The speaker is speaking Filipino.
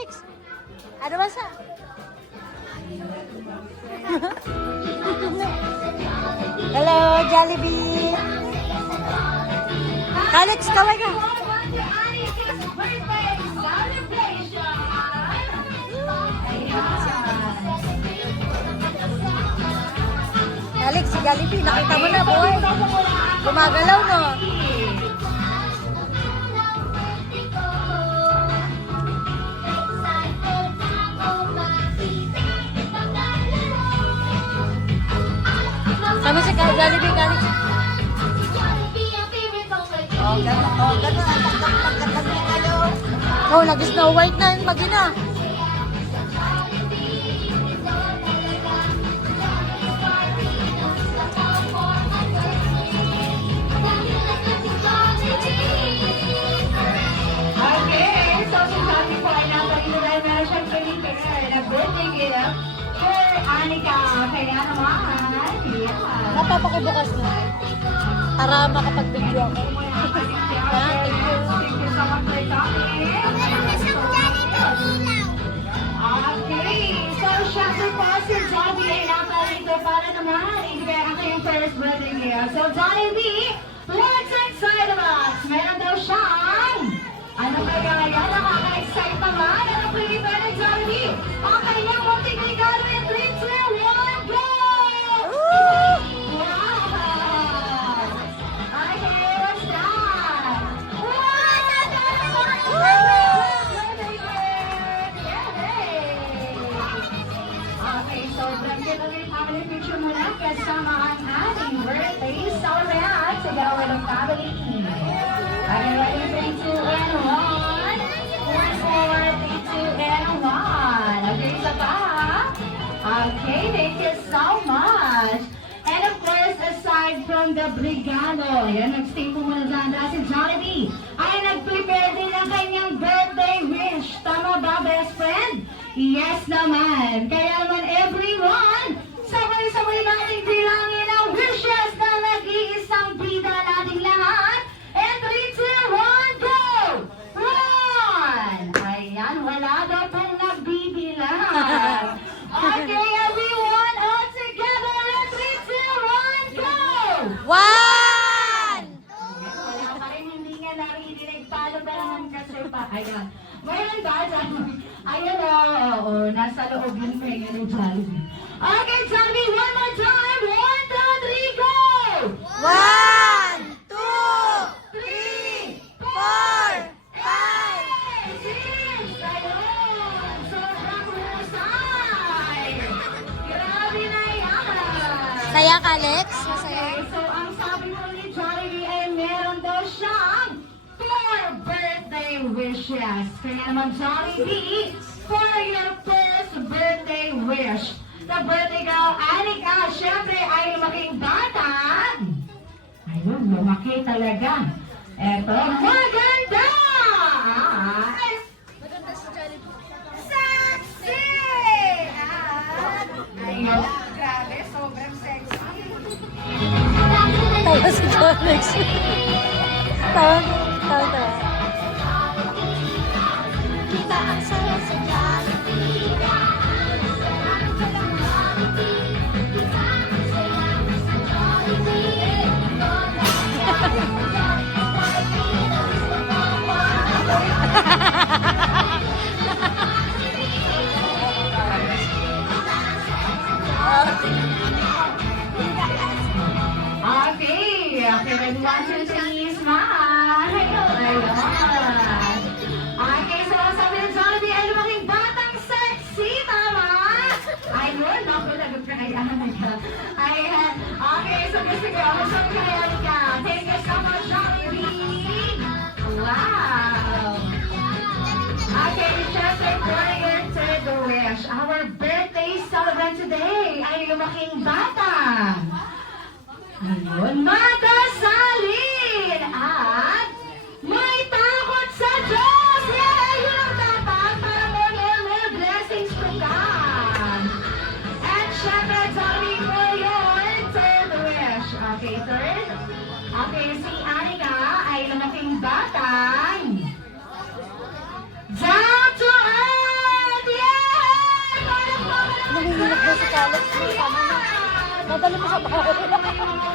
Alex? Ano ba sa? Hello, Jollibee. Alex, kaway ka. Alex, si Jollibee, nakita mo na, boy. Gumagalaw, no? Sama si Jollibee, Alex. Oh, gano'n. Oh, gano'n. Pagkatag niya kayo. Oh, nag-Snow White na yung mag-ina. Napapakibukas na. Para makapag-video ako. Thank you. Okay, so syempre po si Johnny ay naparito para naman ibigay ang kayong first birthday niya. So Johnny, what's inside of us? Meron daw siyang ano kaya yan? Nakaka-excite naman. Ano po yung birthday Johnny? Ang kanyang multi-regalo in 3, 2, 1, go! Kasama ang ating birthday celebrant sa gawin ng family. Are you ready? 3, 2, and 1. 4, 4, 3, 2, and 1. Okay, isa pa. Okay, thank you so much. And of course, aside from the brigado, yan, nag-stay po muna dyan dahil si Jollibee ay nag-prepare din ng kanyang birthday wish. Tama ba, best friend? Yes naman. Kaya naman, everyone, sabay-sabay nating bilangin ang wishes na nag-iisang bida nating lahat. And 3, 2, 1, go! 1! Ayan, wala daw pong nagbibilang. Okay, everyone, all together. And 3, 2, 1, go! 1! Wala pa rin, hindi nga narinig. Palo na naman kasi pa. Ayan. Mayroon dahil. Ayan o, nasa loob yung penga ni Jollibee. Okay, Jollibee, one more time. 1, 2, 3, go! 1, 2, 3, 4, 6! Ayun! Sobrang husay! Grabe na yan! Saya ka, Alex? Masaya. Okay, so ang sabi mo ni Jollibee ay meron daw siyang 4 birthday wishes. Kaya naman, Jollibee, for your first birthday wish, sa birthday ka, Anika, syempre ay lumaking bata. Ayun, lumaki talaga. Eto, maganda! Maganda si Jollibee. Sexy! Ayun, grabe, sobrang sexy. Tawa si Alex. Tawa. Kita ang saya sa Jollibee. Okay, ready, 1, 2, 3, smile. Ayun. Okay, so sabi ni Jollibee ay lumaking batang sexy, tama? Ayun, naku, nag-prayaan ka. Ayan. Okay, so gusto ko, mag-prayaan ka. Thank you so much, Jollibee. Wow. Okay, syempre, for your third wish, our birthday celebrant today ay lumaking bata. Ayun, madasalin at may takot sa Diyos! Yeah, yun ang dapat para more blessings to come. And syempre, Jollibee, for your third wish. Okay, third. Okay, si Anika ay lumaking batang down to earth! Dadali mo sa bahay.